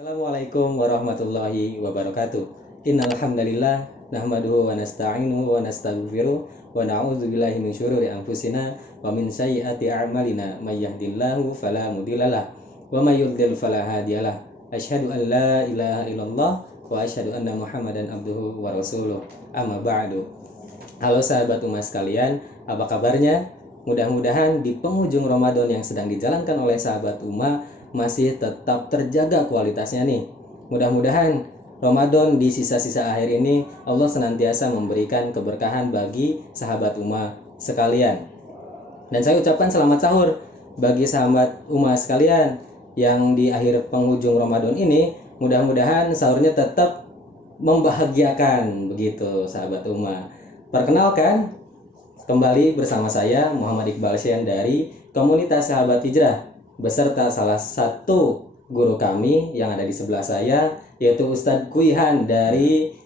Assalamualaikum warahmatullahi wabarakatuh. Innal hamdalillah nahmaduhu wa nasta'inuhu wa nastaghfiruh wa na'udzu billahi min syururi anfusina wa min sayyiati a'malina may yahdihillahu fala mudhillalah wa may yudhlil fala hadiyalah. Asyhadu an la ilaha illallah wa asyhadu anna Muhammadan abduhu wa rasuluh. Amma ba'du. Halo sahabat umat sekalian, apa kabarnya? Mudah-mudahan di penghujung Ramadan yang sedang dijalankan oleh sahabat umat masih tetap terjaga kualitasnya nih. Mudah-mudahan Ramadan di sisa-sisa akhir ini Allah senantiasa memberikan keberkahan bagi sahabat umat sekalian. Dan saya ucapkan selamat sahur bagi sahabat umat sekalian yang di akhir penghujung Ramadan ini. Mudah-mudahan sahurnya tetap membahagiakan begitu sahabat umat. Perkenalkan, kembali bersama saya Muhammad Iqbal Syen dari Komunitas Sahabat Hijrah beserta salah satu guru kami yang ada di sebelah saya, yaitu Ustadz Kuihan dari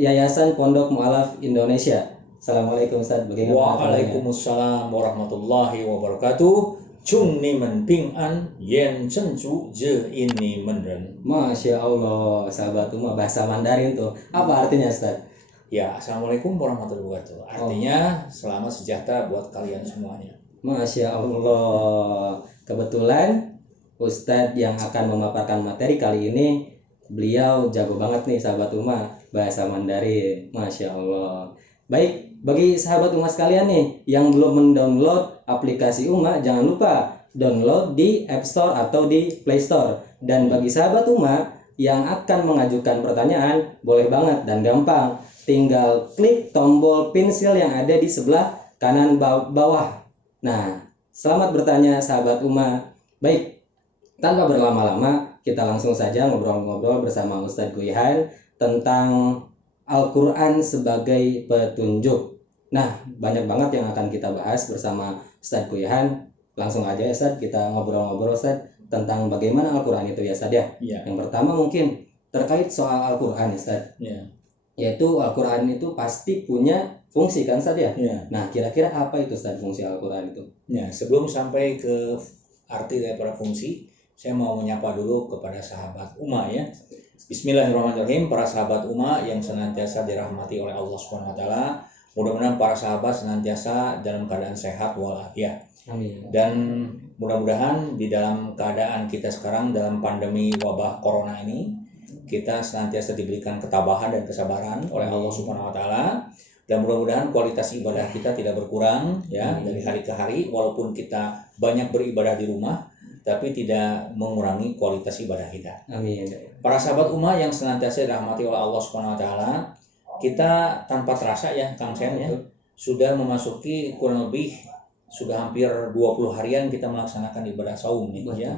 Yayasan Pondok Mu'alaf Indonesia. Assalamualaikum Ustadz, bagaimana? Waalaikumsalam warahmatullahi wabarakatuh. Chung ni men ping an, yen chen chu je ini menren. Masya Allah, sahabat umat, bahasa Mandarin tuh. Apa artinya Ustadz? Ya, assalamualaikum warahmatullahi wabarakatuh. Artinya selamat sejahtera buat kalian semuanya. Masya Allah. Kebetulan Ustadz yang akan memaparkan materi kali ini, beliau jago banget nih sahabat umat bahasa Mandarin. Masya Allah. Baik, bagi sahabat umat sekalian nih yang belum mendownload aplikasi umat, jangan lupa download di App Store atau di Play Store. Dan bagi sahabat umat yang akan mengajukan pertanyaan, boleh banget dan gampang, tinggal klik tombol pensil yang ada di sebelah kanan bawah. Nah, selamat bertanya sahabat umat. Baik, tanpa berlama-lama kita langsung saja ngobrol-ngobrol bersama Ustadz Kuihan tentang Al-Quran sebagai petunjuk. Nah, banyak banget yang akan kita bahas bersama Ustadz Kuihan. Langsung aja ya Ustadz, kita ngobrol-ngobrol Ustadz tentang bagaimana Al-Quran itu ya Ustadz ya. Yang pertama mungkin terkait soal Al-Quran Ustadz. Yaitu Al-Quran itu pasti punya fungsi kan Ustadz ya? Nah, kira-kira apa itu Ustadz fungsi Al-Quran itu? Sebelum sampai ke arti daripada fungsi, saya mau menyapa dulu kepada sahabat Uma ya. Bismillahirrahmanirrahim, para sahabat Uma yang senantiasa dirahmati oleh Allah Subhanahu wa taala. Mudah-mudahan para sahabat senantiasa dalam keadaan sehat walafiat. Amin. Dan mudah-mudahan di dalam keadaan kita sekarang dalam pandemi wabah corona ini, kita senantiasa diberikan ketabahan dan kesabaran oleh Allah Subhanahu wa taala. Dan mudah-mudahan kualitas ibadah kita tidak berkurang ya dari hari ke hari, walaupun kita banyak beribadah di rumah tapi tidak mengurangi kualitas ibadah kita. Amin. Para sahabat umat yang senantiasa dirahmati oleh Allah Subhanahu wa taala, kita tanpa terasa ya Kang Sen ya, sudah memasuki kurang lebih sudah hampir 20 harian kita melaksanakan ibadah saum nih ya.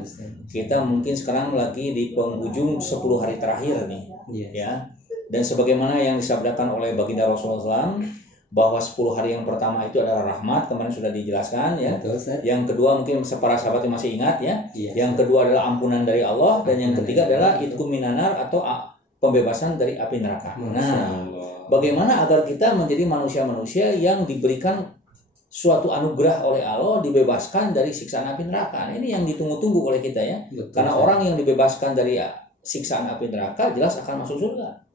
Kita mungkin sekarang lagi di penghujung 10 hari terakhir nih ya. Dan sebagaimana yang disabdakan oleh baginda Rasulullah SAW, bahwa 10 hari yang pertama itu adalah rahmat, kemarin sudah dijelaskan ya. Yang kedua mungkin para sahabat yang masih ingat ya. Yang kedua adalah ampunan dari Allah, dan yang ketiga adalah itqum minanar atau pembebasan dari api neraka. Nah, bagaimana agar kita menjadi manusia-manusia yang diberikan suatu anugerah oleh Allah, dibebaskan dari siksaan api neraka. Nah, ini yang ditunggu-tunggu oleh kita ya. Karena orang yang dibebaskan dari siksaan api neraka jelas akan masuk surga.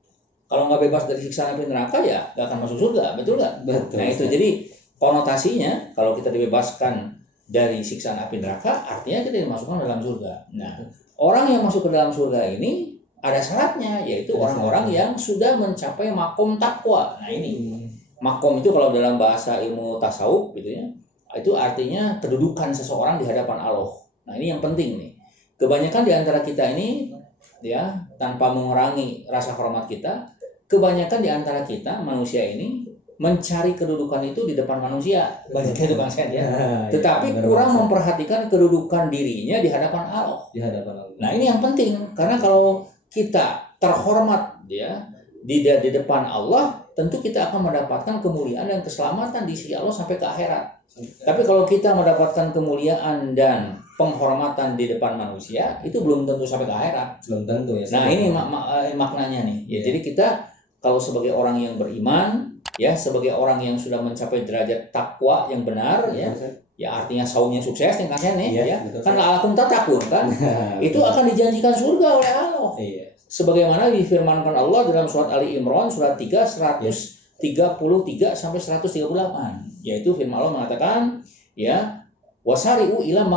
Kalau nggak bebas dari siksaan api neraka ya nggak akan masuk surga, betul nggak? Betul. Nah itu jadi konotasinya kalau kita dibebaskan dari siksaan api neraka artinya kita dimasukkan dalam surga. Nah orang yang masuk ke dalam surga ini ada syaratnya, yaitu orang-orang yang sudah mencapai makom takwa. Nah ini makom itu kalau dalam bahasa ilmu tasawuf gitu ya, itu artinya kedudukan seseorang di hadapan Allah. Nah ini yang penting nih. Kebanyakan di antara kita ini ya tanpa mengurangi rasa hormat kita, kebanyakan di antara kita manusia ini mencari kedudukan itu di depan manusia, banyak itu Bang Sen ya. Tetapi kurang memperhatikan kedudukan dirinya di hadapan Allah. Nah ini yang penting, karena kalau kita terhormat ya di depan Allah, tentu kita akan mendapatkan kemuliaan dan keselamatan di sisi Allah sampai ke akhirat. Tapi kalau kita mendapatkan kemuliaan dan penghormatan di depan manusia, itu belum tentu sampai ke akhirat. Belum tentu ya. Nah ini maknanya nih. Ya, jadi kita kalau sebagai orang yang beriman, ya sebagai orang yang sudah mencapai derajat takwa yang benar, ya. Ya artinya saumnya sukses nih kan nih, ya. Kan la'allakum tattaqun kan. Itu akan dijanjikan surga oleh Allah. Iya. Sebagaimana difirmankan Allah dalam surat Ali Imran surat 3 133 sampai 138, yaitu firman Allah mengatakan, ya, wasari'u ila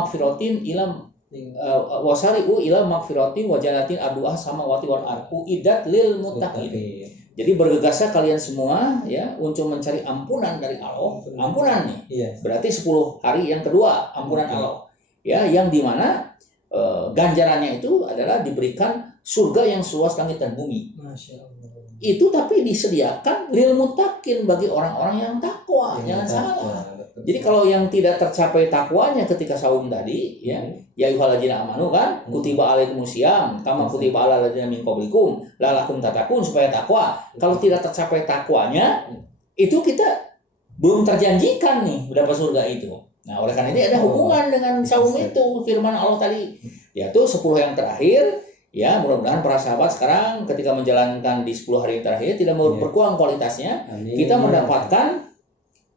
magfiratin wa jannatin arduha samawati wal ardu iddat lil muttaqin. Jadi bergegaslah kalian semua, ya, untuk mencari ampunan dari Allah. Ampunan nih. Iya. Berarti 10 hari yang kedua ampunan Allah. Ya, yang dimana ganjarannya itu adalah diberikan surga yang seluas langit dan bumi. Masya Allah. Itu tapi disediakan lil muttaqin, bagi orang-orang yang takwa. Jangan salah. Jadi kalau yang tidak tercapai takwanya ketika saum tadi, ya ayyuhalladzina amanu kan, kutiba alaikumusiyam kama kutiba alal ladzina min qablikum la'allakum tattaqun, supaya takwa. Kalau tidak tercapai takwanya, itu kita belum terjanjikan nih mendapat surga itu. Nah, oleh karena ini ada hubungan dengan saum itu, firman Allah tadi, yaitu 10 yang terakhir. Ya, mudah-mudahan para sahabat sekarang ketika menjalankan di 10 hari yang terakhir tidak mau berkurang kualitasnya. Amin. Kita mendapatkan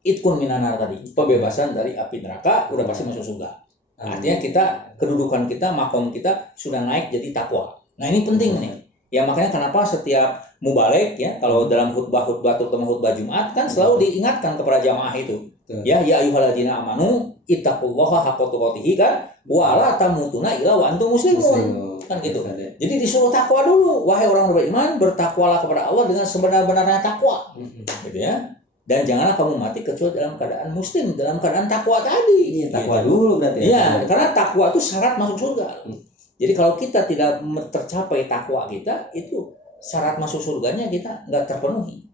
itkun minanar tadi, pembebasan dari api neraka, udah pasti masuk surga. Artinya kita, kedudukan kita, makom kita sudah naik jadi takwa. Nah, ini penting nih. Ya, makanya kenapa setiap mubalek, ya, kalau dalam khutbah-khutbah terutama khutbah Jumat kan selalu diingatkan kepada jamaah itu. Ya ayyuhalladzina amanu ittaqullaha haqqa tuqatih kan wa la tamutunna illa wa antum muslimun. Kan gitu. Jadi disuruh takwa dulu. Wahai orang beriman, bertakwalah kepada Allah dengan sebenar-benarnya takwa. Gitu ya. Dan janganlah kamu mati kecuali dalam keadaan muslim, dalam keadaan takwa tadi. Takwa gitu. Dulu berarti. Iya, karena takwa itu syarat masuk surga. Jadi kalau kita tidak tercapai takwa kita, itu syarat masuk surganya kita nggak terpenuhi.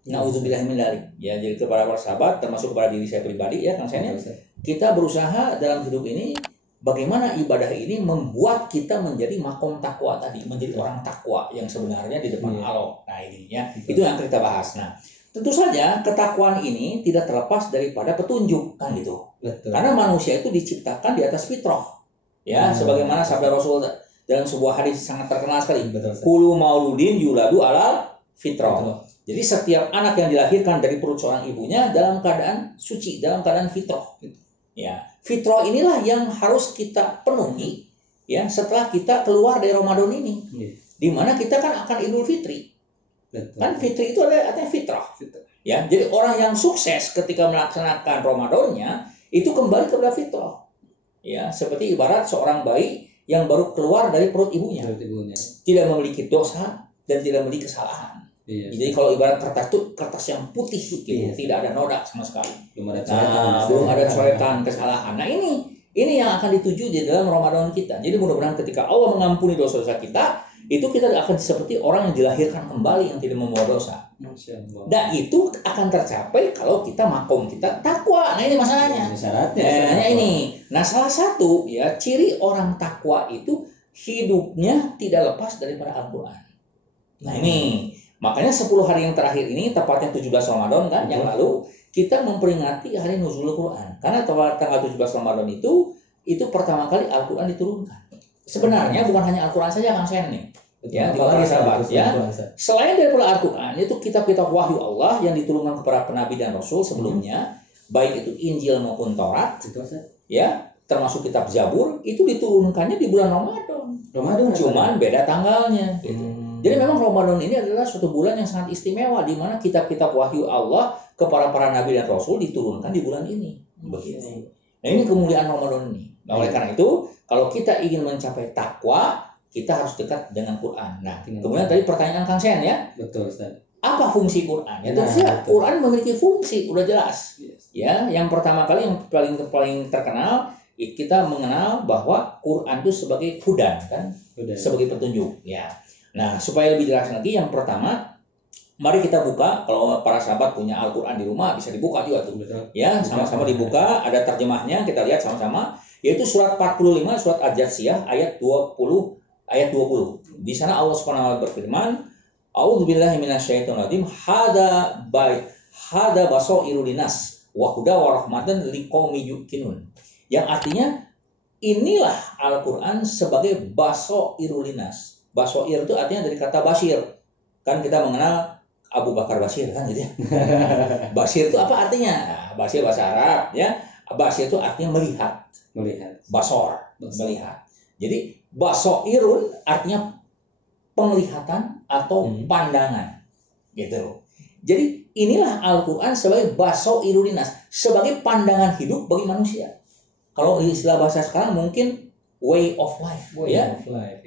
Nauzubillah min dzalik. Ya, jadi kepada para sahabat, termasuk kepada diri saya pribadi, ya, Kang Sen, kita berusaha dalam hidup ini bagaimana ibadah ini membuat kita menjadi makom takwa tadi, menjadi orang takwa yang sebenarnya di depan Allah. Nah, ini ya, itu yang kita bahas. Nah, tentu saja ketakwaan ini tidak terlepas daripada petunjuk, kan gitu. Betul. Karena manusia itu diciptakan di atas fitrah. Ya, sebagaimana sabda Rasul dalam sebuah hadis sangat terkenal sekali. Kullu mauludin yuladu ala fitrah. Jadi setiap anak yang dilahirkan dari perut seorang ibunya dalam keadaan suci, dalam keadaan fitrah. Ya, fitrah inilah yang harus kita penuhi, ya, setelah kita keluar dari Ramadan ini. Di mana kita kan akan Idul Fitri. Kan fitri itu artinya fitrah. Ya, jadi orang yang sukses ketika melaksanakan Ramadannya itu kembali kepada fitrah. Ya, seperti ibarat seorang bayi yang baru keluar dari perut ibunya. Tidak memiliki dosa dan tidak memiliki kesalahan. Jadi kalau ibarat kertas itu kertas yang putih gitu, tidak ada noda sama sekali. Belum ada coretan kesalahan. Nah, ini yang akan dituju di dalam Ramadan kita. Jadi mudah-mudahan ketika Allah mengampuni dosa-dosa kita, itu kita akan seperti orang yang dilahirkan kembali yang tidak membawa dosa. Dan itu akan tercapai kalau kita makom kita takwa. Nah, ini masalahnya. Nah, salah satu ya ciri orang takwa itu hidupnya tidak lepas daripada Al-Quran. Nah, ini makanya 10 hari yang terakhir ini, tepatnya 17 Ramadan kan, yang lalu kita memperingati hari Nuzulul Quran. Karena tanggal 17 Ramadan itu pertama kali Al-Quran diturunkan. Sebenarnya bukan hanya Al-Quran saja, Kang Sen nih. Ya, di para sahabat ya. Selain daripada Al-Quran, itu kitab-kitab wahyu Allah yang diturunkan kepada Nabi dan Rasul sebelumnya, baik itu Injil maupun Taurat, ya, termasuk kitab Zabur, itu diturunkannya di bulan Ramadan. Cuman beda tanggalnya. Gitu. Jadi memang Ramadan ini adalah suatu bulan yang sangat istimewa, di mana kitab-kitab wahyu Allah kepada para nabi dan rasul diturunkan di bulan ini. Begitu. Nah, ini kemuliaan Ramadan ini. Nah, oleh karena itu, kalau kita ingin mencapai takwa, kita harus dekat dengan Quran. Nah, kemudian tadi pertanyaan Kang Sen ya. Betul, Ustaz. Apa fungsi Quran? Ya, Quran memiliki fungsi, udah jelas. Ya, yang pertama kali yang paling terkenal, kita mengenal bahwa Quran itu sebagai hudan kan, sebagai petunjuk. Ya. Nah, supaya lebih jelas lagi, yang pertama, mari kita buka. Kalau para sahabat punya Al-Quran di rumah, bisa dibuka juga tuh. Ya, sama-sama dibuka. Ada terjemahnya, kita lihat sama-sama. Yaitu surat 45, surat Al-Jathiyah, ayat 20. Di sana Allah Subhanahu wa taala berfirman, A'udzubillahi minasyaitonirrajim. Hada basairu linas wa huda wa rahmatan liqaumin yuqinun. Yang artinya, inilah Al-Quran sebagai basairu linas. Basoir itu artinya dari kata basir. Kan kita mengenal Abu Bakar Basir kan gitu ya. Basir itu apa artinya? Nah, Basir bahasa Arab ya. Basir itu artinya melihat. Basor, melihat. Jadi basoirun artinya penglihatan atau pandangan. Gitu. Jadi inilah Al-Qur'an sebagai basoirun linas, sebagai pandangan hidup bagi manusia. Kalau istilah bahasa sekarang mungkin way of life, ya.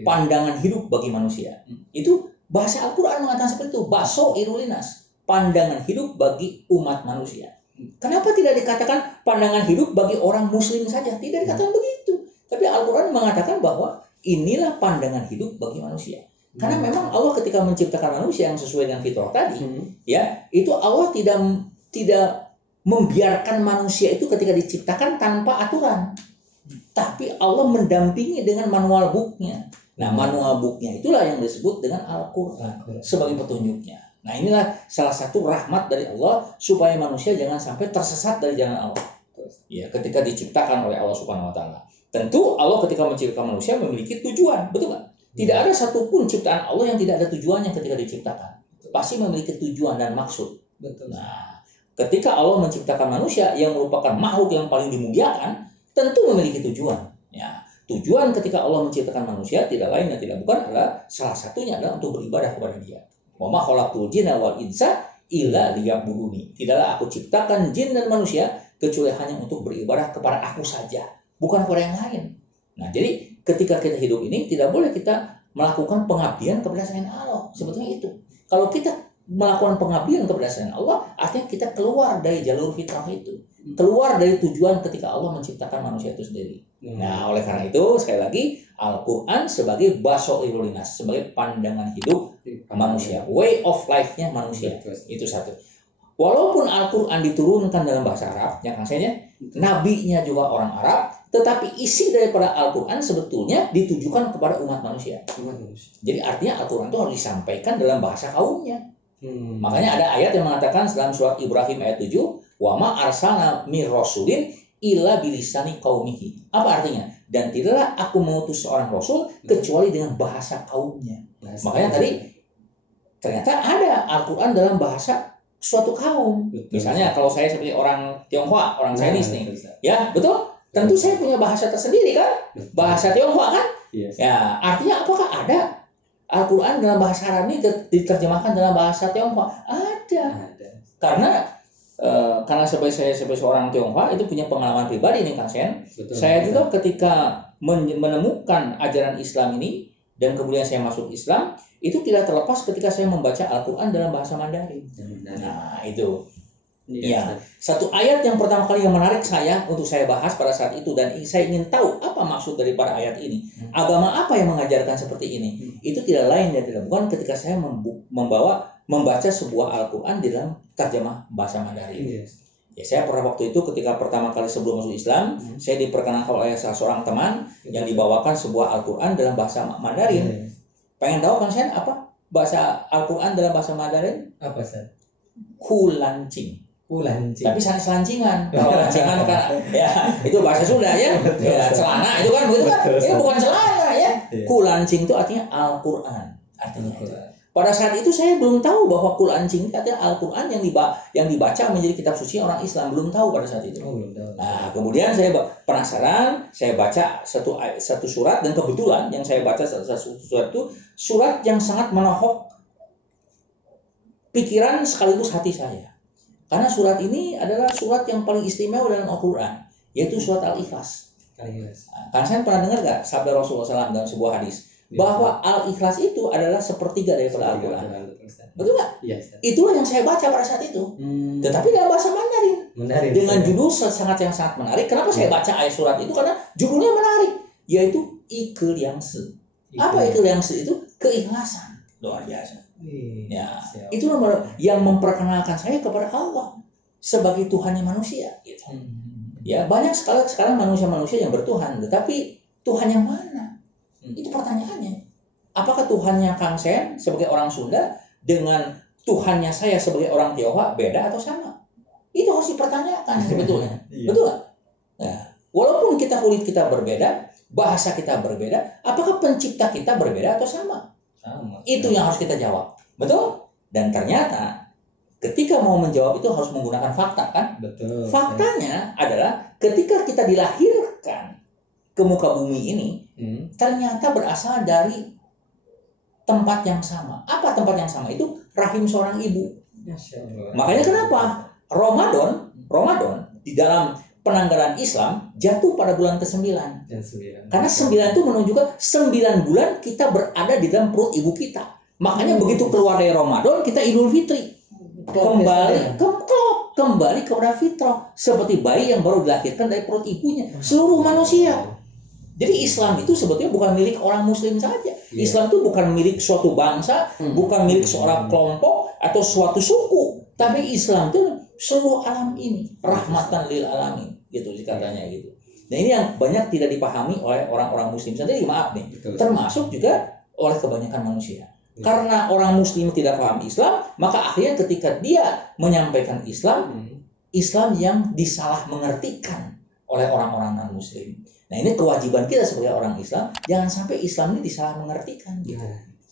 Pandangan hidup bagi manusia. Itu bahasa Al-Quran mengatakan seperti itu. Basoirun linas, pandangan hidup bagi umat manusia. Kenapa tidak dikatakan pandangan hidup bagi orang muslim saja? Tidak dikatakan begitu. Tapi Al-Quran mengatakan bahwa inilah pandangan hidup bagi manusia. Karena memang Allah ketika menciptakan manusia yang sesuai dengan fitrah tadi, ya, itu Allah tidak membiarkan manusia itu ketika diciptakan tanpa aturan. Tapi Allah mendampingi dengan manual booknya. Nah, manual booknya itulah yang disebut dengan Al-Quran sebagai petunjuknya. Nah, inilah salah satu rahmat dari Allah supaya manusia jangan sampai tersesat dari jalan Allah. Ya, ketika diciptakan oleh Allah Subhanahu wa taala. Tentu Allah ketika menciptakan manusia memiliki tujuan, betul nggak? Tidak ada satupun ciptaan Allah yang tidak ada tujuannya ketika diciptakan. Pasti memiliki tujuan dan maksud. Betul. Nah, ketika Allah menciptakan manusia yang merupakan makhluk yang paling dimuliakan, tentu memiliki tujuan. Ya, tujuan ketika Allah menciptakan manusia tidak lain dan tidak bukan adalah salah satunya adalah untuk beribadah kepada Dia. Wa ma khalaqtul jinna wal insa illa liya'buduni. Tidaklah aku ciptakan jin dan manusia kecuali hanya untuk beribadah kepada aku saja, bukan kepada yang lain. Nah, jadi ketika kita hidup ini tidak boleh kita melakukan pengabdian kepada selain Allah. Sebetulnya itu. Kalau kita melakukan pengabdian kepada selain Allah, artinya kita keluar dari jalur fitrah itu. Keluar dari tujuan ketika Allah menciptakan manusia itu sendiri. Nah, oleh karena itu, sekali lagi, Al-Quran sebagai basoirun linas, sebagai pandangan hidup manusia. Way of life-nya manusia. Itu satu. Walaupun Al-Quran diturunkan dalam bahasa Arab, ya kan saya, nabinya juga orang Arab, tetapi isi daripada Al-Quran sebetulnya ditujukan kepada umat manusia. Jadi artinya Al-Quran itu harus disampaikan dalam bahasa kaumnya. Makanya ada ayat yang mengatakan dalam surat Ibrahim ayat 7, wa ma arsalna mir rasulin illa bilisani qaumihi. Apa artinya? Dan tidaklah aku mengutus seorang rasul kecuali dengan bahasa kaumnya. Makanya tadi ternyata ada Al-Quran dalam bahasa suatu kaum. Misalnya kalau saya seperti orang Tionghoa, orang Chinese nih, ya betul. Tentu saya punya bahasa tersendiri kan, bahasa Tionghoa kan. Ya, artinya apakah ada Al-Quran dalam bahasa Arab ini diterjemahkan dalam bahasa Tionghoa? Ada. Karena sebagai seorang Tionghoa itu punya pengalaman pribadi nih Kang Sen. Saya juga ketika menemukan ajaran Islam ini dan kemudian saya masuk Islam, itu tidak terlepas ketika saya membaca Al-Quran dalam bahasa Mandarin. Nah, itu. Ya, satu ayat yang pertama kali yang menarik saya untuk saya bahas pada saat itu dan saya ingin tahu apa maksud daripada ayat ini. Agama apa yang mengajarkan seperti ini? Itu tidak lain dan tidak bukan ketika saya membaca sebuah Al-Quran di dalam terjemah bahasa Mandarin. Ya, saya pernah waktu itu ketika pertama kali sebelum masuk Islam, saya diperkenalkan oleh salah seorang teman yang dibawakan sebuah Al-Quran dalam bahasa Mandarin. Pengen tahu kan saya apa bahasa Al-Quran dalam bahasa Mandarin? Apa Ustaz? Kulancing. Tapi sanes lancingan. Kalau lancingan kan ya itu bahasa Sunda ya. Ya celana itu kan begitu kan. Ini bukan celana ya. Kulancing itu artinya Al-Quran. Artinya itu. Pada saat itu saya belum tahu bahwa kulancing itu adalah Al-Quran yang dibaca menjadi kitab suci orang Islam. Belum tahu pada saat itu. Nah, kemudian saya penasaran, saya baca satu surat dan kebetulan yang saya baca satu surat itu surat yang sangat menohok pikiran sekaligus hati saya. Karena surat ini adalah surat yang paling istimewa dalam Al-Quran, yaitu surat Al-Ikhlas. Karena saya pernah dengar nggak sabda Rasulullah SAW dalam sebuah hadis bahwa Al-Ikhlas itu adalah sepertiga daripada Al-Quran. Betul nggak? Itulah yang saya baca pada saat itu. Tetapi dalam bahasa Mandarin. Dengan judul yang sangat menarik. Kenapa saya baca ayat surat itu? Karena judulnya menarik, yaitu Ikeliangse. Apa Ikeliangse itu? Keikhlasan. Luar biasa. Ya, itulah yang memperkenalkan saya kepada Allah sebagai Tuhannya manusia. Gitu. Ya, banyak sekali sekarang manusia-manusia yang bertuhan, tetapi Tuhan yang mana? Itu pertanyaannya. Apakah Tuhannya Kang Sen sebagai orang Sunda dengan Tuhannya saya sebagai orang Tionghoa beda atau sama? Itu harus dipertanyakan sebetulnya. Betul nggak? Nah, walaupun kulit kita berbeda, bahasa kita berbeda, apakah pencipta kita berbeda atau sama? Itu yang harus kita jawab. Betul? Dan ternyata ketika mau menjawab itu harus menggunakan fakta kan? Betul. Faktanya adalah ketika kita dilahirkan ke muka bumi ini, ternyata berasal dari tempat yang sama. Apa tempat yang sama? Itu rahim seorang ibu. Makanya kenapa Ramadan di dalam penanggalan Islam jatuh pada bulan ke-9. Karena 9 itu menunjukkan 9 bulan kita berada di dalam perut ibu kita. Makanya begitu keluar dari Ramadan kita Idul Fitri. Kembali kepada fitrah seperti bayi yang baru dilahirkan dari perut ibunya. Seluruh manusia. Jadi Islam itu sebetulnya bukan milik orang muslim saja. Islam itu bukan milik suatu bangsa, bukan milik seorang kelompok atau suatu suku. Tapi Islam itu seluruh alam ini, rahmatan lil alamin, gitu katanya gitu. Nah ini yang banyak tidak dipahami oleh orang-orang muslim sendiri, maaf nih. Termasuk juga oleh kebanyakan manusia. Karena orang muslim tidak paham Islam, maka akhirnya ketika dia menyampaikan Islam, Islam yang disalah mengertikan oleh orang-orang non muslim. Nah ini kewajiban kita sebagai orang Islam, jangan sampai Islam ini disalah mengertikan gitu.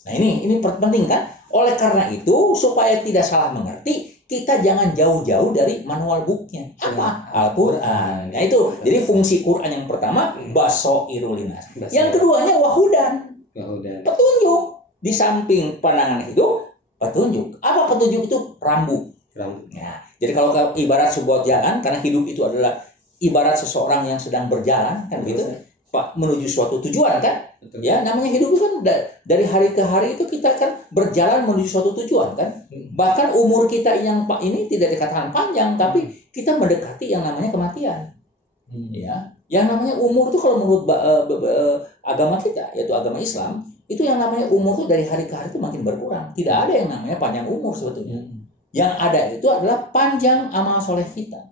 Nah ini penting kan? Oleh karena itu supaya tidak salah mengerti, kita jangan jauh-jauh dari manual booknya. Apa? Al-Quran. Nah itu, jadi fungsi Quran yang pertama basoirul linas. Yang keduanya wahudan. Petunjuk. Di samping pandangan hidup, petunjuk. Apa petunjuk itu? Rambu. Nah, jadi kalau ibarat sebuah jalan, karena hidup itu adalah ibarat seseorang yang sedang berjalan, kan gitu, Pak, menuju suatu tujuan kan? Betul. Ya, namanya hidup itu kan dari hari ke hari itu kita kan berjalan menuju suatu tujuan kan? Bahkan umur kita yang Pak ini tidak dikatakan panjang, tapi kita mendekati yang namanya kematian. Ya, yang namanya umur itu kalau menurut agama kita, yaitu agama Islam, itu yang namanya umur itu dari hari ke hari itu makin berkurang. Tidak ada yang namanya panjang umur sebetulnya. Yang ada itu adalah panjang amal soleh kita.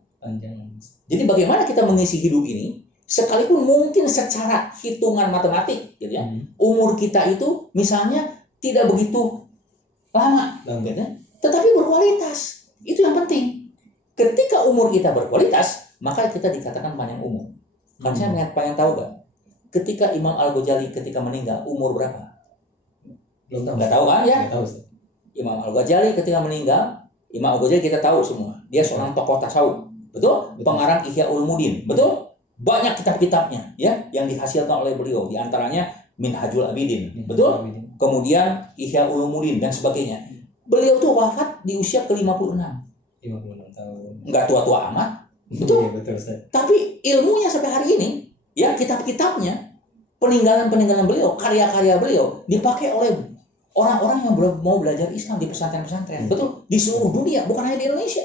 Jadi bagaimana kita mengisi hidup ini? Sekalipun mungkin secara hitungan matematik, gitu ya, umur kita itu misalnya tidak begitu lama, gitu ya, tetapi berkualitas. Itu yang penting. Ketika umur kita berkualitas, maka kita dikatakan panjang umur. Kan saya pengen tahu gak? Ketika Imam Al-Ghazali ketika meninggal umur berapa? Nggak tahu kan ya? Imam Al-Ghazali ketika meninggal, Imam Al-Ghazali kita tahu semua. Dia seorang tokoh tasawuf, betul? Pengarang Ihya Ulumuddin, betul? Banyak kitab-kitabnya ya yang dihasilkan oleh beliau, di antaranya Minhajul Abidin, betul? Kemudian Ihya Ulumuddin dan sebagainya. Beliau tuh wafat di usia ke-56. 56 tahun. Enggak tua-tua amat. Betul? Betul, tapi ilmunya sampai hari ini, ya kitab-kitabnya, peninggalan-peninggalan beliau, karya-karya beliau dipakai oleh orang-orang yang mau belajar Islam di pesantren-pesantren. Betul? Di seluruh dunia, bukan hanya di Indonesia.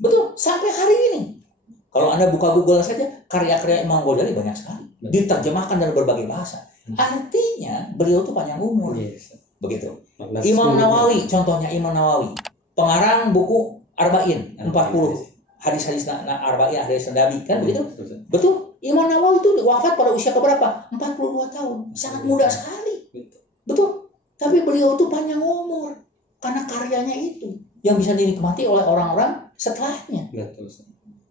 Betul? Sampai hari ini. Kalau Anda buka Google saja, karya-karya Imam Ghazali banyak sekali. Diterjemahkan dalam berbagai bahasa. Artinya, beliau itu panjang umur. Begitu. Imam Nawawi, contohnya Imam Nawawi. Pengarang buku Arba'in, 40. Hadis-hadis Arba'in, hadis Nabi. Kan begitu? Betul? Imam Nawawi itu wafat pada usia keberapa? 42 tahun. Sangat muda sekali. Betul? Tapi beliau itu panjang umur. Karena karyanya itu yang bisa dinikmati oleh orang-orang setelahnya.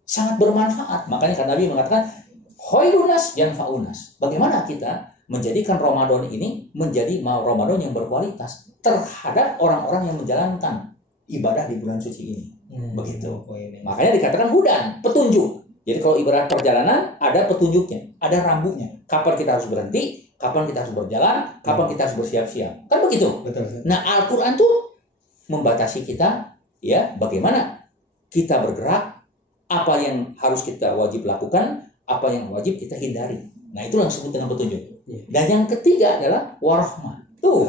Sangat bermanfaat. Makanya kan Nabi mengatakan khairunas yanfa'unas. Bagaimana kita menjadikan Ramadan ini menjadi Ramadan yang berkualitas terhadap orang-orang yang menjalankan ibadah di bulan suci ini. Begitu. Makanya dikatakan hudan, petunjuk. Jadi kalau ibarat perjalanan ada petunjuknya, ada rambunya. Kapan kita harus berhenti, kapan kita harus berjalan, kapan kita harus bersiap-siap. Kan begitu. Betul. Nah, Al-Qur'an tuh membatasi kita ya bagaimana kita bergerak, apa yang harus kita wajib lakukan, apa yang wajib kita hindari. Nah, itulah yang disebut dengan petunjuk. Dan yang ketiga adalah warahmah. Tuh.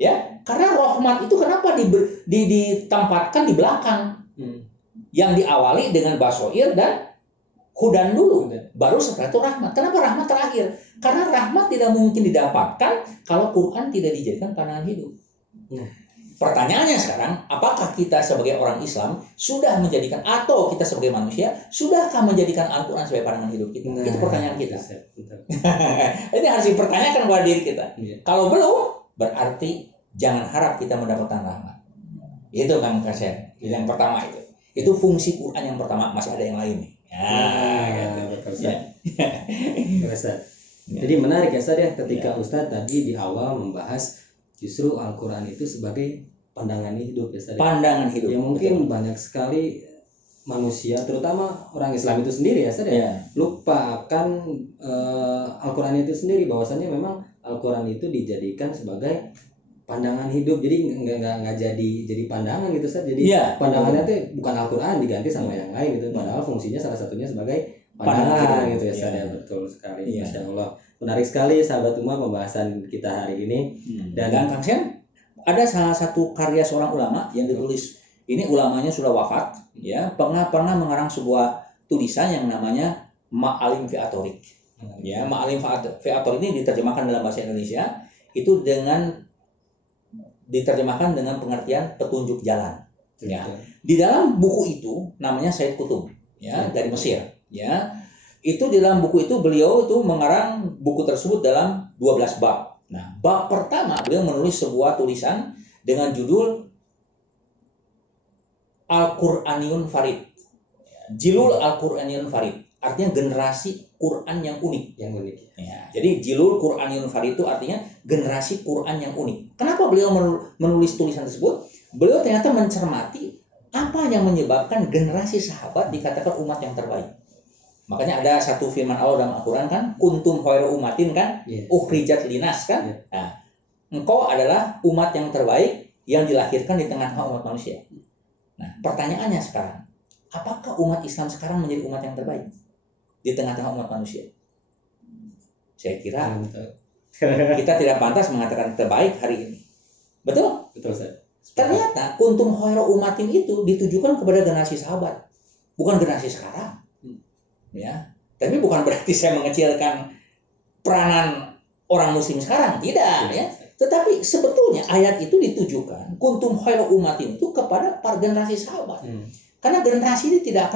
Ya, karena rahmat itu kenapa ditempatkan di belakang? Yang diawali dengan basoir dan hudan dulu, baru setelah itu rahmat. Kenapa rahmat terakhir? Karena rahmat tidak mungkin didapatkan kalau Quran tidak dijadikan pandangan hidup. Pertanyaannya sekarang, apakah kita sebagai orang Islam sudah menjadikan, atau kita sebagai manusia sudahkah menjadikan Al-Quran sebagai pandangan hidup kita? Itu pertanyaan kita. Ini harus dipertanyakan kepada diri kita. Kalau belum, berarti jangan harap kita mendapatkan rahmat. Itu Kang Kasep. Yang pertama itu. Itu fungsi Quran yang pertama. Masih ada yang lain nih. Jadi menarik ya Ustaz ya, ketika Ustaz tadi di awal membahas justru Al-Quran itu sebagai pandangan hidup ya Ustaz. Pandangan hidup. Ya mungkin banyak sekali manusia, terutama orang Islam itu sendiri ya Ustaz, ya, lupa akan Al-Quran itu sendiri, bahwasannya memang Al-Quran itu dijadikan sebagai pandangan hidup, jadi nggak jadi pandangan gitu Ustaz. Jadi pandangannya itu bukan Al-Quran diganti sama yang lain gitu, padahal fungsinya salah satunya sebagai pandangan gitu ya Ustaz. Betul sekali. Masya Allah, menarik sekali sahabat Ummah pembahasan kita hari ini. Dan Kang Sen, ada salah satu karya seorang ulama yang ditulis, ini ulamanya sudah wafat ya, pernah mengarang sebuah tulisan yang namanya Ma'alim fi Atorik. Ya, Ma'alim fi Atorik ini diterjemahkan dalam bahasa Indonesia itu diterjemahkan dengan pengertian petunjuk jalan. Ya. Di dalam buku itu namanya Said Qutb ya, dari Mesir ya. Itu di dalam buku itu beliau itu mengarang buku tersebut dalam 12 bab. Nah, bab pertama beliau menulis sebuah tulisan dengan judul Al-Qur'aniyun Farid. Jilul Al-Qur'aniyun Farid. Artinya generasi Quran yang unik. Ya, jadi Jilul Qur'aniyun Farid itu artinya generasi Quran yang unik. Kenapa beliau menulis tulisan tersebut? Beliau ternyata mencermati apa yang menyebabkan generasi sahabat dikatakan umat yang terbaik. Makanya ada satu firman Allah dalam Al-Quran kan, kuntum khairu ummatin kan, ukhrijat linas kan. Nah, engkau adalah umat yang terbaik yang dilahirkan di tengah-tengah umat manusia. Nah, pertanyaannya sekarang, apakah umat Islam sekarang menjadi umat yang terbaik di tengah-tengah umat manusia? Saya kira kita tidak pantas mengatakan terbaik hari ini. Betul? Betul, Ustaz. Ternyata kuntum khairu ummatin itu ditujukan kepada generasi sahabat, bukan generasi sekarang. Ya, tapi bukan berarti saya mengecilkan peranan orang muslim sekarang, tidak ya. Tetapi sebetulnya ayat itu ditujukan kuntum khairu ummatin itu kepada para generasi sahabat. Karena generasi ini tidak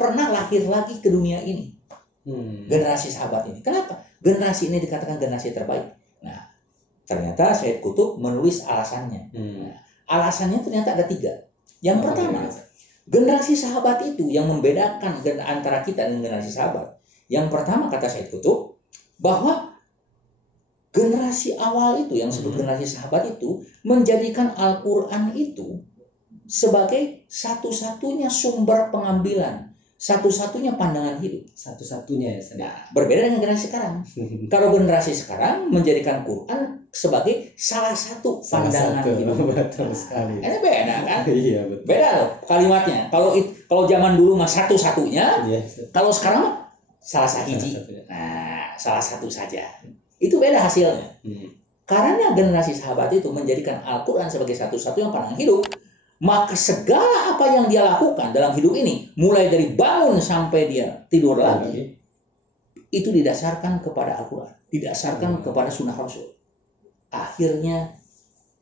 pernah lahir lagi ke dunia ini. Generasi sahabat ini. Kenapa? Generasi ini dikatakan generasi terbaik. Nah, ternyata Said Qutb menulis alasannya. Nah, alasannya ternyata ada 3. Yang pertama, generasi sahabat itu yang membedakan antara kita dengan generasi sahabat. Yang pertama kata Said Qutb, bahwa generasi awal itu yang disebut generasi sahabat itu menjadikan Al-Quran itu sebagai satu-satunya sumber pengambilan, satu-satunya pandangan hidup. Satu-satunya ya. Nah, berbeda dengan generasi sekarang. Kalau generasi sekarang menjadikan Quran sebagai salah satu pandangan hidup. Betul sekali. Ini beda kan? Iya, betul. Beda loh kalimatnya. Kalau zaman dulu mah satu-satunya, kalau sekarang salah sahiji. Nah, salah satu saja. Itu beda hasilnya. Karena generasi sahabat itu menjadikan Al-Quran sebagai satu-satunya pandangan hidup, maka segala apa yang dia lakukan dalam hidup ini, mulai dari bangun sampai dia tidur lagi, itu didasarkan kepada Al-Quran, didasarkan kepada sunnah Rasul. Akhirnya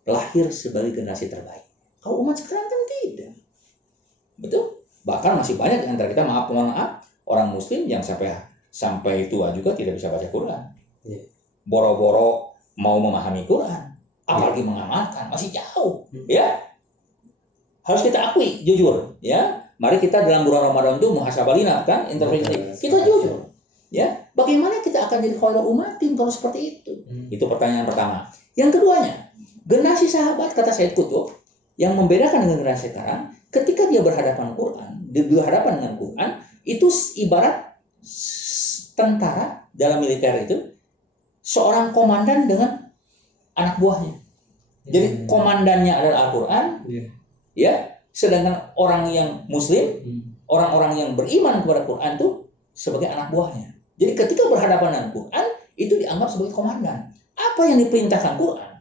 lahir sebagai generasi terbaik. Kalau umat sekarang kan tidak. Betul? Bahkan masih banyak di antara kita, maaf, orang muslim yang sampai tua juga tidak bisa baca Quran. Boro-boro mau memahami Quran, apalagi mengamalkan, masih jauh. Ya, harus kita akui, jujur. Ya, mari kita dalam bulan Ramadan itu muhasabalina kan, introspeksi. Kita jujur. Ya, bagaimana kita akan jadi khairul ummatin kalau seperti itu? Itu pertanyaan pertama. Yang keduanya, generasi sahabat kata Said Qutb yang membedakan dengan generasi sekarang, ketika dia berhadapan dengan Quran, itu ibarat tentara dalam militer itu seorang komandan dengan anak buahnya. Jadi komandannya adalah Al-Quran, ya, sedangkan orang yang muslim, orang-orang yang beriman kepada Quran itu sebagai anak buahnya. Jadi ketika berhadapan dengan Quran, itu dianggap sebagai komandan. Apa yang diperintahkan Quran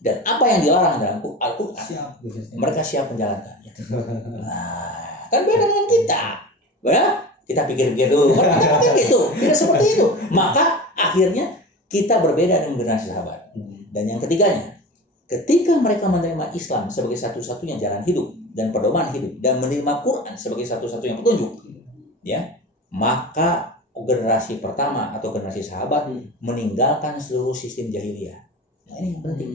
dan apa yang dilarang dalam Al-Quran, mereka siap menjalankannya. Nah, kan beda dengan kita. Ya? Kita pikir begitu, mereka pikir gitu, tidak seperti itu. Maka akhirnya kita berbeda dengan generasi sahabat. Dan yang ketiganya, ketika mereka menerima Islam sebagai satu-satunya jalan hidup dan pedoman hidup, dan menerima Quran sebagai satu-satunya petunjuk, ya, maka generasi pertama atau generasi sahabat meninggalkan seluruh sistem jahiliyah. Nah, ini yang penting.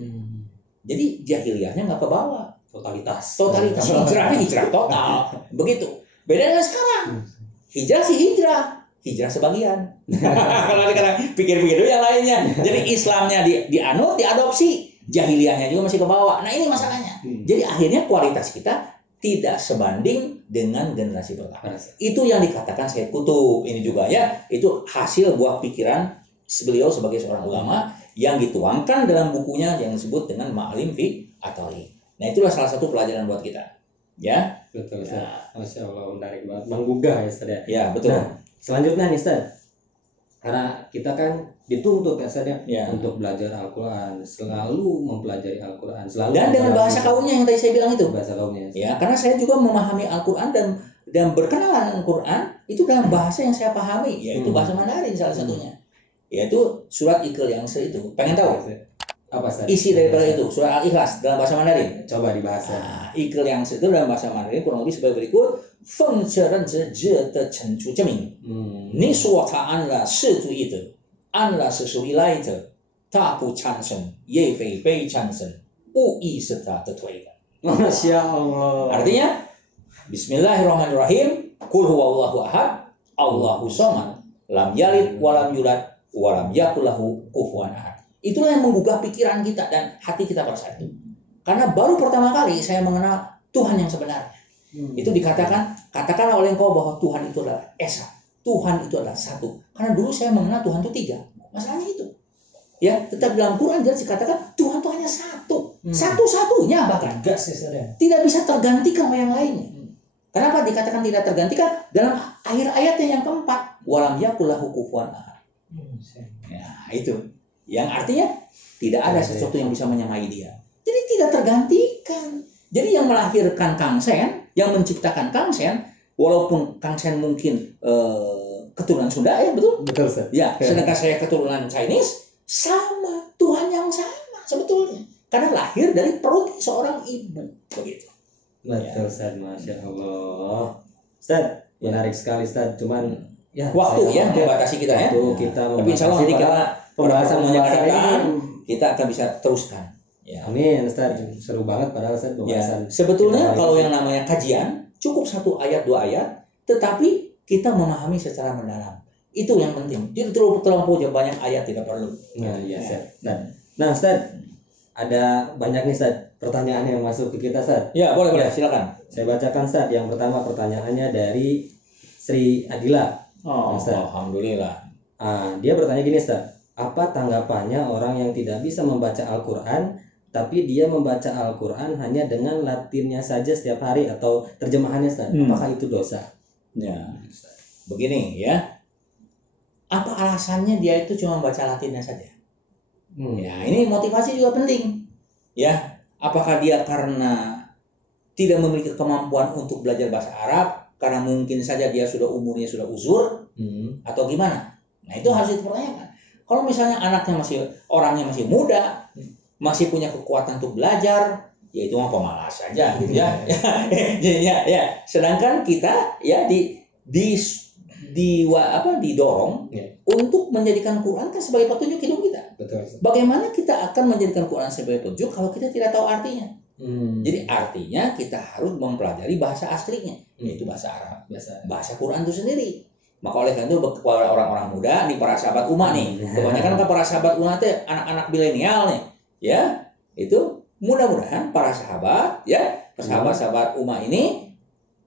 Jadi jahiliyahnya nggak ke bawah. Totalitas hijrah total. Begitu. Beda dengan sekarang. Hijrah sih hijrah. hijrah sebagian. Kalau sekarang pikir-pikir dulu yang lainnya. Jadi Islamnya dianut, diadopsi, jahiliyahnya juga masih ke bawah. Nah ini masalahnya. Jadi akhirnya kualitas kita tidak sebanding dengan generasi pertama. Itu yang dikatakan Sayyid Qutb ini juga ya. Itu hasil buah pikiran beliau sebagai seorang ulama yang dituangkan dalam bukunya yang disebut dengan Ma'alim fi At-Thariq. Nah itulah salah satu pelajaran buat kita. Ya. Betul, Ustaz. Masya Allah, menarik banget. Menggugah ya, Ustaz ya. Ya, betul. Nah, selanjutnya nih, Ustaz. Karena kita kan dituntut ya, Ustaz ya, untuk belajar Al-Quran, selalu mempelajari Al-Quran, selalu. Dan dengan bahasa kaumnya yang tadi saya bilang itu. Bahasa kaumnya. Ya, karena saya juga memahami Al-Quran dan berkenalan Al-Quran itu dalam bahasa yang saya pahami, yaitu bahasa Mandarin salah satunya. Yaitu surat Iql yang itu. Pengen tahu? Apa Ustaz? Isi daripada itu, surat Al-Ikhlas dalam bahasa Mandarin. Coba dibahas. Nah, Iql yang itu dalam bahasa Mandarin kurang lebih sebagai berikut: Feng ce ren zhe zhe de chen chu jeming. Ni suo ta an la shi tu yi de, an la shi shu yi lai de, ta bu chan shen, ye fei bei chan shen, wu yi shi ta de tui. Masya Allah. Artinya, Bismillahirrahmanirrahim. Qul huwallahu ahad, Allahu samad, lam yalid walam yulad walam yakul lahu kufuwan ahad. Itulah yang menggugah pikiran kita dan hati kita pada saat itu. Karena baru pertama kali saya mengenal Tuhan yang sebenarnya. Itu katakanlah oleh engkau bahwa Tuhan itu adalah Esa. Tuhan itu adalah satu. Karena dulu saya mengenal Tuhan itu tiga. Masalahnya itu. Ya, tetap dalam Quran jelas dikatakan Tuhan itu hanya satu. Satu-satunya bahkan. Tidak bisa tergantikan oleh yang lainnya. Kenapa dikatakan tidak tergantikan? Dalam akhir ayatnya yang keempat. Walam yakul lahu kufuwan ahad. Ya, itu. Yang artinya tidak ada sesuatu yang bisa menyamai dia. Jadi tidak tergantikan. Jadi yang melahirkan Kang Sen, yang menciptakan Kang Sen, walaupun Kang Sen mungkin keturunan Sunda ya, betul? Betul, Ustaz. Ya, sedangkan saya keturunan Chinese, sama Tuhan yang sama sebetulnya. Karena lahir dari perut seorang ibu, begitu. Betul, Ustaz. Masya Allah. Ustaz, menarik sekali, Ustaz. Cuman ya waktu ya membatasi kita ya. Kita tapi insya Allah nanti kita pembahasan mengenai kita akan bisa teruskan. Ya. Amin, Ustaz. Seru banget padahal Ustaz pembahasan. Ya. Sebetulnya kalau yang namanya kajian cukup 1 ayat 2 ayat, tetapi kita memahami secara mendalam. Itu yang penting. Jadi terlampau banyak ayat tidak perlu. Nah, iya, Ustaz. Nah, Ustaz, ada banyak nih Ustaz pertanyaan yang masuk ke kita, Ustaz. Ya, boleh, silakan. Saya bacakan, Ustaz. Yang pertama pertanyaannya dari Sri Adila. Ustaz. Alhamdulillah. Dia bertanya gini, Ustaz. Apa tanggapannya orang yang tidak bisa membaca Al-Quran, tapi dia membaca Al-Quran hanya dengan latinnya saja setiap hari atau terjemahannya, Ustaz? Apakah itu dosa? Ya, begini ya. Apa alasannya dia itu cuma membaca latinnya saja? Ya, ini motivasi juga penting. Ya, apakah dia karena tidak memiliki kemampuan untuk belajar bahasa Arab, karena mungkin saja dia sudah umurnya sudah uzur, atau gimana? Nah, itu harus dipertanyakan. Kalau misalnya anaknya orangnya masih muda, masih punya kekuatan untuk belajar, ya itu mah pemalas saja gitu ya. Ya. Sedangkan kita ya didorong untuk menjadikan Quran kan sebagai petunjuk hidup kita. Betul. Bagaimana kita akan menjadikan Quran sebagai petunjuk kalau kita tidak tahu artinya? Jadi artinya kita harus mempelajari bahasa aslinya, yaitu bahasa Arab, bahasa Quran itu sendiri. Maka oleh karena itu kepada orang-orang muda nih, para sahabat umat nih, kebanyakan kan para sahabat umat itu anak-anak milenial nih, ya itu mudah-mudahan para sahabat ya, sahabat-sahabat umat ini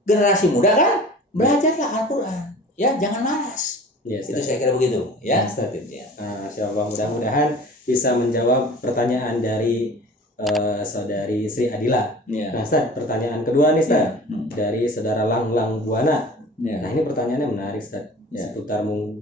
generasi muda kan belajarlah Al-Quran, ya jangan malas. Itu saya kira begitu, ya. Masya Allah, mudah-mudahan bisa menjawab pertanyaan dari saudari Sri Adila. Nah, Ustaz, pertanyaan kedua nih, Ustaz, dari saudara Lang Buana. Nah, ini pertanyaannya menarik, Ustaz.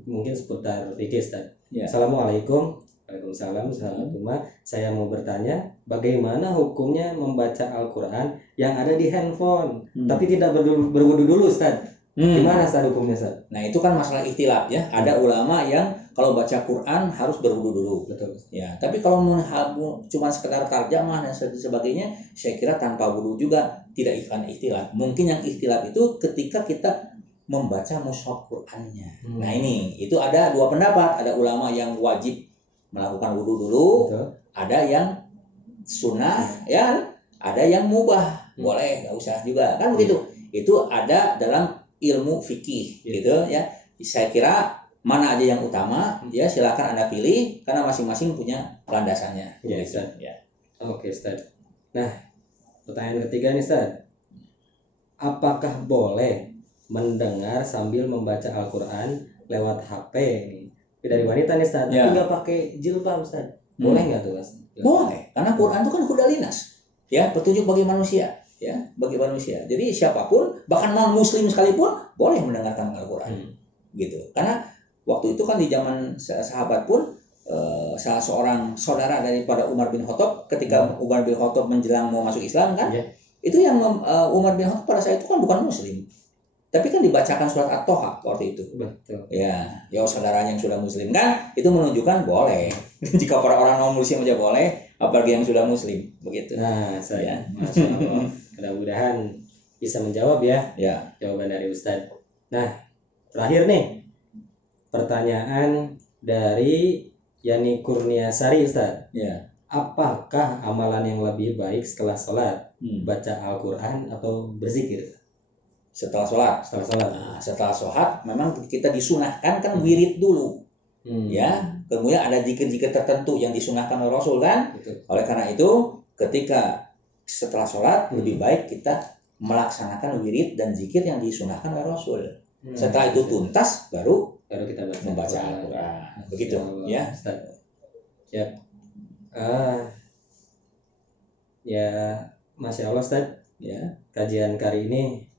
Mungkin seputar fikih, Ustaz. Assalamualaikum. Waalaikumsalam, sahabat umat. Saya mau bertanya, bagaimana hukumnya membaca Al-Quran yang ada di handphone, tapi tidak berwudu dulu, Ustaz? Gimana Ustaz hukumnya, Ustaz? Nah, itu kan masalah ikhtilaf ya. Ada ulama yang kalau baca Quran harus berwudu dulu. Betul. Ya, tapi kalau cuma sekedar tarjamah dan sebagainya, saya kira tanpa wudu juga tidak akan ikhtilaf. Mungkin yang ikhtilaf itu ketika kita membaca mushaf Qur'annya. Nah, itu ada dua pendapat. Ada ulama yang wajib melakukan wudu dulu, ada yang sunnah, ya, ada yang mubah, boleh, nggak usah juga, kan begitu. Itu ada dalam ilmu fikih, gitu ya. saya kira mana aja yang utama, ya silakan Anda pilih karena masing-masing punya landasannya. Ya, Ustaz. Ya. Oke, Ustaz. Nah, pertanyaan ketiga nih, Ustaz. Apakah boleh mendengar sambil membaca Al-Quran lewat HP nih? Tapi dari wanita nih, Ustaz. Ya. Tapi nggak pakai jilbab, Ustaz. Boleh nggak tuh, Mas? Boleh, karena Quran itu kan hudalinas, ya petunjuk bagi manusia, ya bagi manusia. Jadi siapapun, bahkan non Muslim sekalipun, boleh mendengarkan Al-Quran, gitu. Karena waktu itu kan di zaman sahabat pun salah seorang saudara daripada Umar bin Khattab ketika Umar bin Khattab menjelang mau masuk Islam kan, itu yang Umar bin Khattab pada saat itu kan bukan Muslim, tapi kan dibacakan surat At-Toha waktu itu. Betul. Ya saudaranya yang sudah Muslim kan, itu menunjukkan boleh. Jika para orang non Muslim aja boleh, apalagi yang sudah Muslim, begitu. Nah, saya, Masya Allah. Mudah-mudahan bisa menjawab ya, jawaban dari Ustadz. Nah, terakhir nih, pertanyaan dari Yani Kurniasari, Ustadz. Ya. Apakah amalan yang lebih baik setelah sholat, baca Al-Quran atau berzikir? Setelah sholat. Nah, setelah sholat, memang kita disunahkan kan wirid dulu, ya. Kemudian ada zikir-zikir tertentu yang disunahkan oleh Rasul kan. Betul. Oleh karena itu, ketika setelah sholat lebih baik kita melaksanakan wirid dan zikir yang disunahkan oleh Rasul. Setelah itu tuntas, baru kita membaca Al-Quran. Begitu, ya. Ya. Ya, Masya Allah, Ustaz. Ya, kajian kali ini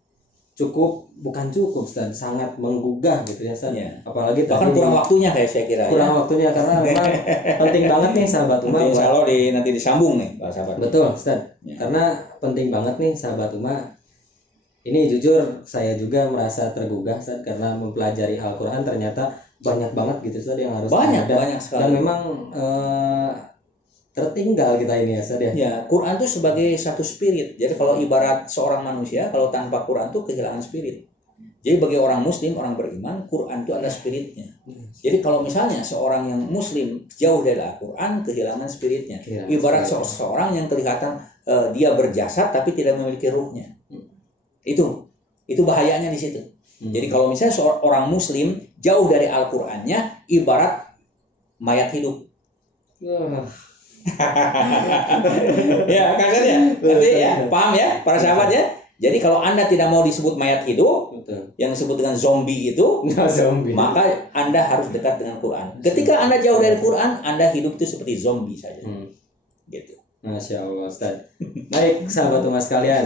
bukan cukup, Ustaz, sangat menggugah gitu ya, Ustaz. Ya. Apalagi bahkan kurang waktunya kayak saya kira. Kurang waktunya karena memang penting banget nih sahabat Uma. Kalau nanti disambung nih, Pak sahabat. Betul, Ustaz. Ya. Karena penting banget nih sahabat Uma. Ini jujur saya juga merasa tergugah, Ustaz, karena mempelajari Al-Quran ternyata banyak banget gitu, Ustaz, yang harus banyak sekali. Dan memang tertinggal kita ini ya, Ustaz ya. Ya, Quran itu sebagai satu spirit. Jadi kalau ibarat seorang manusia, kalau tanpa Quran itu kehilangan spirit. Jadi bagi orang Muslim, orang beriman, Quran itu adalah spiritnya. Jadi kalau misalnya seorang yang Muslim jauh dari Al-Quran, kehilangan spiritnya. Ibarat seorang yang kelihatan dia berjasad tapi tidak memiliki ruhnya. Itu bahayanya di situ. Jadi kalau misalnya seorang Muslim jauh dari Al-Qurannya, ibarat mayat hidup. Ya, kaget ya. Nanti ya, paham ya, para sahabat ya. Jadi kalau Anda tidak mau disebut mayat hidup, yang disebut dengan zombie itu, maka Anda harus dekat dengan Quran. Ketika Anda jauh dari Quran, Anda hidup itu seperti zombie saja. Gitu. Masya Allah, Ustaz. Baik, sahabat Uma sekalian,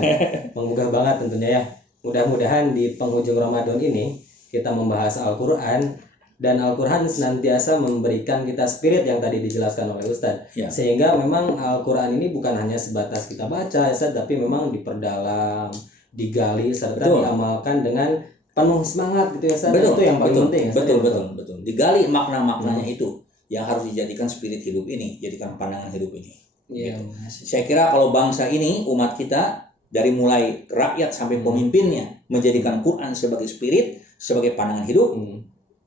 menggugah banget tentunya ya. Mudah-mudahan di penghujung Ramadan ini kita membahas Al-Quran, dan Al-Quran senantiasa memberikan kita spirit yang tadi dijelaskan oleh Ustaz. Ya. Sehingga memang Al-Quran ini bukan hanya sebatas kita baca, Ustaz, tapi memang diperdalam, digali, serta diamalkan dengan penuh semangat gitu ya, Ustaz. Itu yang paling penting. Betul. Digali makna-maknanya itu yang harus dijadikan spirit hidup ini, jadikan pandangan hidup ini. Ya. Gitu. Saya kira kalau bangsa ini, umat kita, dari mulai rakyat sampai pemimpinnya menjadikan Quran sebagai spirit, sebagai pandangan hidup,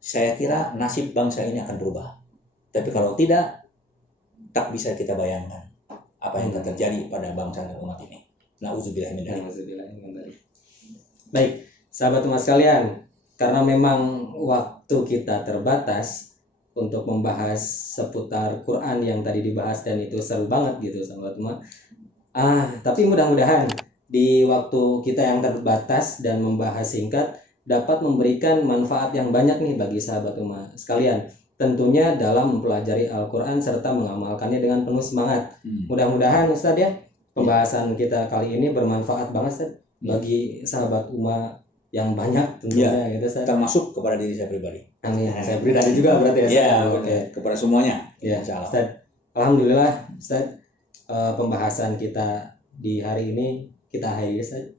saya kira nasib bangsa ini akan berubah. Tapi kalau tidak, tak bisa kita bayangkan apa yang akan terjadi pada bangsa dan umat ini. Na'udzubillah min dzalik. Baik, sahabat umat sekalian, karena memang waktu kita terbatas untuk membahas seputar Quran yang tadi dibahas, dan itu seru banget gitu sahabat umat. Tapi mudah-mudahan di waktu kita yang terbatas dan membahas singkat dapat memberikan manfaat yang banyak nih bagi sahabat umat sekalian. Tentunya dalam mempelajari Al-Quran serta mengamalkannya dengan penuh semangat. Mudah-mudahan Ustadz ya, pembahasan kita kali ini bermanfaat banget, Ustadz, bagi sahabat umat yang banyak tentunya gitu, Ustadz. Termasuk kepada diri saya pribadi. Amin. Saya pribadi juga berarti ya, Ustadz. Ya, kepada semuanya. Ya, Ustadz. Alhamdulillah, Ustadz, pembahasan kita di hari ini kita akhiri, Ustadz.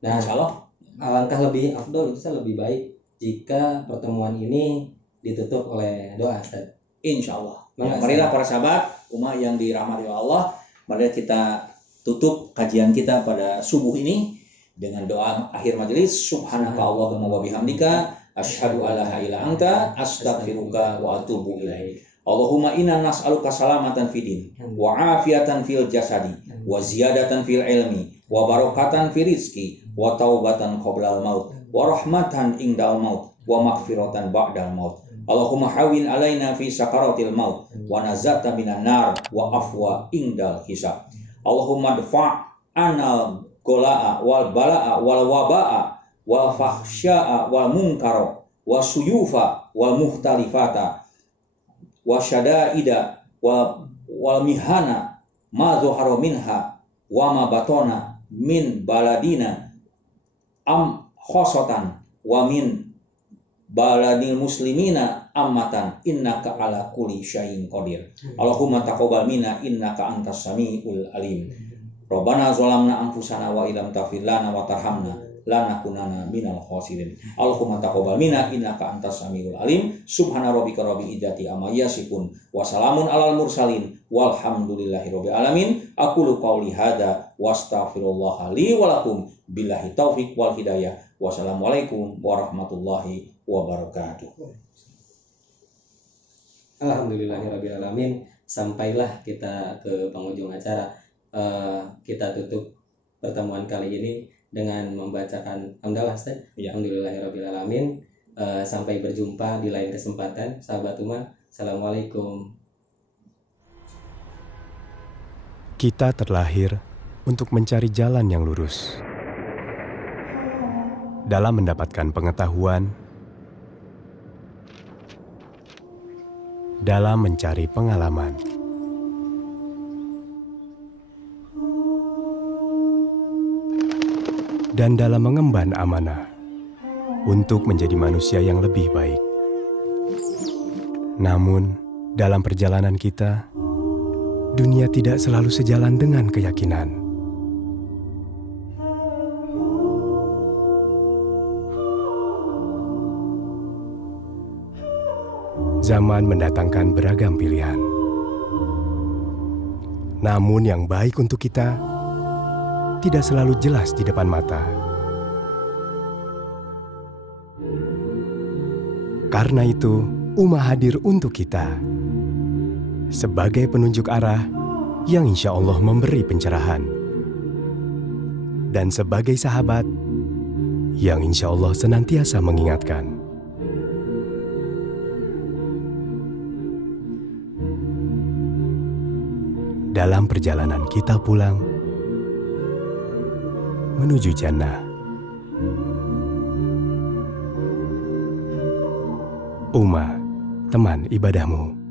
Nah, insyaallah alangkah lebih afdol, itu lebih baik jika pertemuan ini ditutup oleh doa, Ustaz. Insyaallah. Marilah para sahabat umat yang dirahmati Allah, mari kita tutup kajian kita pada subuh ini dengan doa akhir majelis. Subhanaka Allahumma wa bihamdika asyhadu alla ilaha illa anta astaghfiruka wa atubu ilaik. Allahumma inna nas'aluka salamatan fid din wa afiatan fil jasadi wa ziyadatan fil ilmi wa barakatan fil rizqi wa taubatan qoblal maut wa rahmatan indal maut wa maghfiratan ba'dal maut. Allahumma hawin alaina fi sakaratil maut wa nazata minan nar wa afwa indal hisab. Allahumma dfa' anal gola'a wal bala'a wal waba'a wal fahsya'a wal munkara wa suyufa wal muhtalifata wa syada'ida wal mihana ma zuhara minha wa ma batona min baladina am khosatan wa min baladil muslimina ammatan innaka ala kulli syai'in qadir. Allahumma taqabbal minna innaka antas samiul alim. Rabbana zalamna anfusana wa illam taghfir lana wa tarhamna lanakunanna minal khasirin. Allahumma taqabbal minna innaka antas samiul alim. Subhana rabbika rabbil izzati amma yasifun wa salamun alal mursalin walhamdulillahi rabbil alamin. Aqulu qouli hadza wastaghfirullah li wa lakum billahi taufik wal hidayah. Wassalamualaikum warahmatullahi wabarakatuh. Alhamdulillahirabbil alamin. Sampailah kita ke penghujung acara. Kita tutup pertemuan kali ini dengan membacakan hamdalah, Ustaz. Ya. Alhamdulillahirabbil alamin. Sampai berjumpa di lain kesempatan, sahabat umat. Assalamualaikum. Kita terlahir untuk mencari jalan yang lurus. Dalam mendapatkan pengetahuan, dalam mencari pengalaman, dan dalam mengemban amanah untuk menjadi manusia yang lebih baik. Namun, dalam perjalanan kita, dunia tidak selalu sejalan dengan keyakinan. Zaman mendatangkan beragam pilihan. Namun yang baik untuk kita tidak selalu jelas di depan mata. Karena itu, Ummah hadir untuk kita sebagai penunjuk arah yang insya Allah memberi pencerahan, dan sebagai sahabat yang insya Allah senantiasa mengingatkan. Dalam perjalanan kita pulang menuju jannah, Ummah, teman ibadahmu.